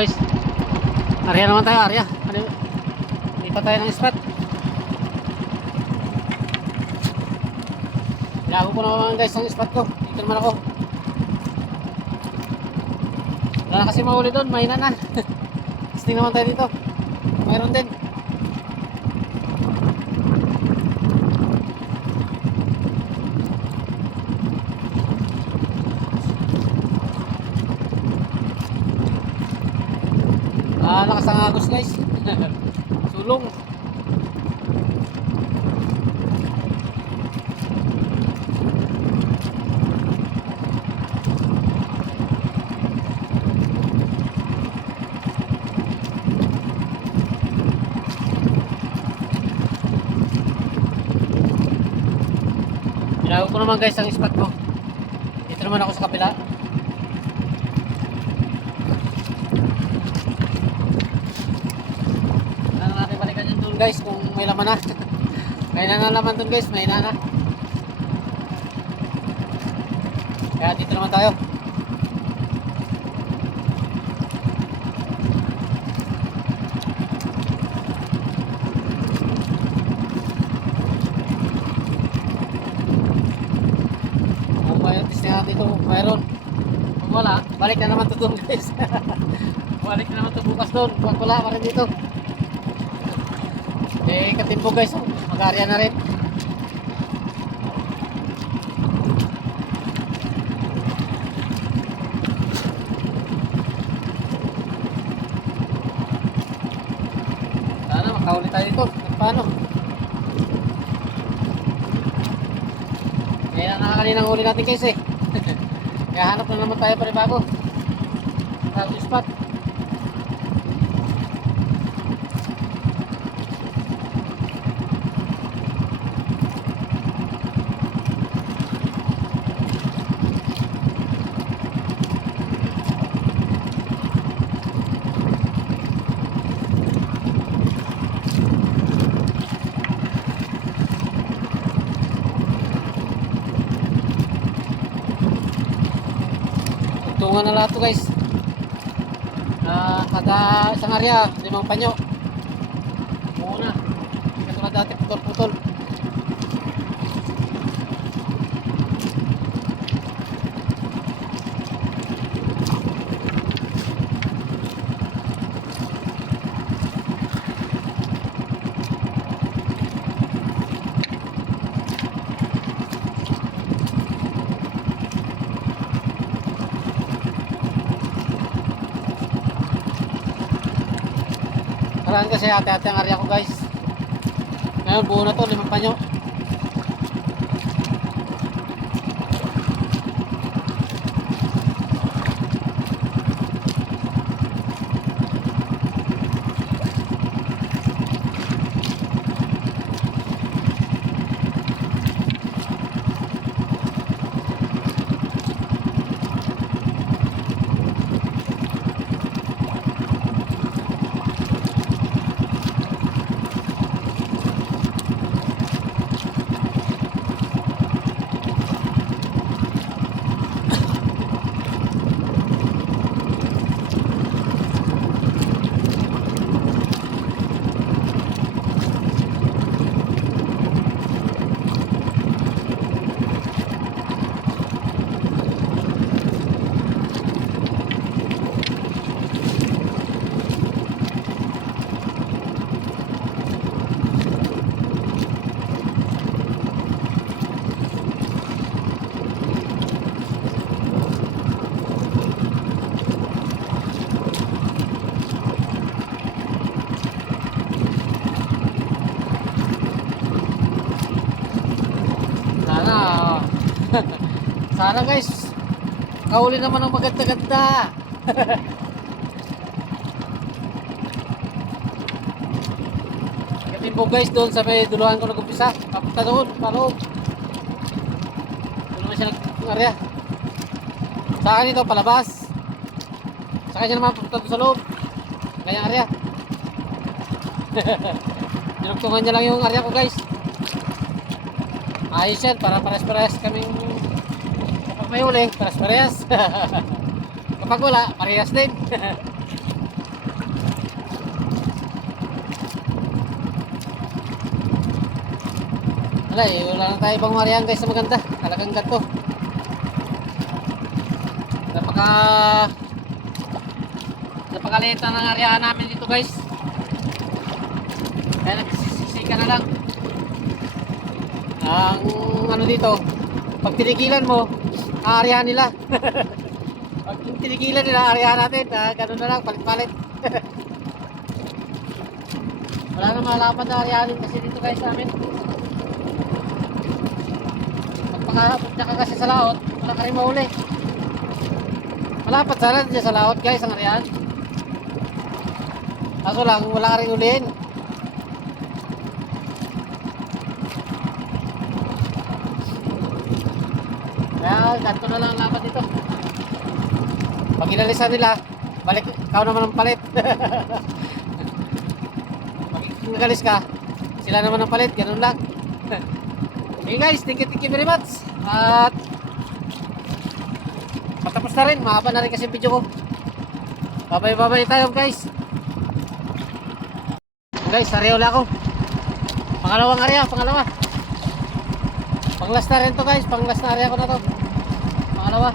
guys. Area naman tayo, area. Ano? Lipat tayo ng spot. Ilago ko naman guys ang spot ko. Dito naman ako. Wala na kasi mahuli doon, mahina na. Testing naman tayo dito. Mayroon din. Lakas ang agos guys. Sulong. Ilago ko naman guys ang spot ko. Dito naman ako sa kabila. Guys, kung may laman na. May nalaman dun guys, may nana. Kaya dito naman tayo. Kung may testing natin dito, mayroon. Kung wala, balik na naman to dun guys. Balik na naman to bukas dun. Kung wala, pa rin dito. Eh, katimbo guys, mag-area na rin. Sana makahuli tayo dito. Paano? Kaya nakakaninang huli natin guys eh. Kaya hanap na naman tayo pa rin bago. Bago spot. Tungan na lahat to guys. Kada isang area, 5 panyo. Muna. Katulad dati putol-putol. Karaan kasi ate-ate ang area ko guys. Ngayon buo na to, 5 panyo. Sana guys, kahuli naman ang maganda-ganda. Katimbo guys doon sa may duluhan ko nag-umpisa. Papunta doon, paloob. Doon naman siya nag-area. Sa akin ito, palabas. Sa kanya naman papunta doon sa loob. Kanyang area. Dinugtungan niya lang yung area ko guys. Ayos yan, para pares-pares kaming kapag may huli, pares-pares. Kapag wala, parehas din. Wala eh, wala na tayo ibang marihan guys na maganda. Talagang ganito. Napakaliit na ng area namin dito guys. Kaya nagsisisika na lang. Ang ano dito, pag tinigilan mo, area nila. Pag tinigilan nila, area natin. Ganun na lang, palit-palit. Wala na malapad na area kasi dito guys namin. Pagpakapunta ka kasi sa laot, wala ka rin mahuli. Malapad sana dyan sa laot guys ang area. Kaso lang, wala ka rin ulihin. Kaya ganito na lang ang laban dito. Pag inalisan nila, balik, ikaw naman ang palit. Pag nagalis ka, sila naman ang palit, ganun lang. Okay guys, thank you very much. At patapos na rin, mahaba na rin kasi video ko. Babay tayo guys. Guys, area ulit ako. Pangalawang area, pangalawa. Panglas na rin to guys, panglas na area ko na to. Pangalawa.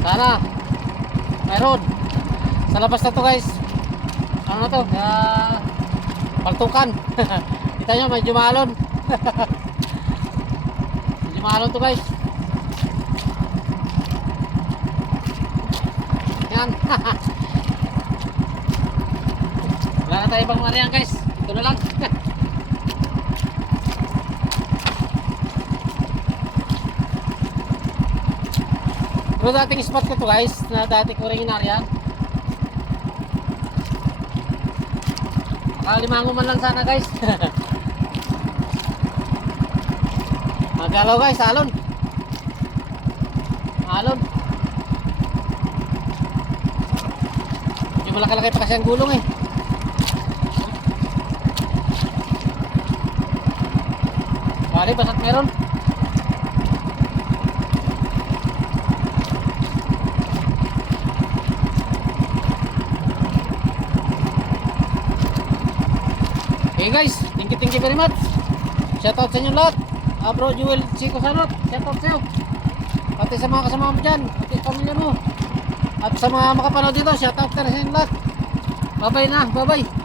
Sana mayroon. Sa labas na to guys. Ano na to? Paltukan. Kita nyo, medyo maalon. Medyo maalon to guys. Yan. Wala na tayo ibang marihan guys. Ito na lang. Pero dating spot ko to guys, na dati ko rin inaryan. Limango man lang sana guys. Magalaw guys, alon. Alon. Medyo malaki-laki pa kasi ang gulong eh. Bali, basta't meron. Okay guys, thank you very much. Shoutout sa inyo lahat. Bro Jewel Chico Sanot, shoutout sa iyo. Pati sa mga kasama mo dyan, pati sa pamilya mo. At sa mga makapanood dito, shoutout ka na sa inyo lahat. Bye bye na, bye bye.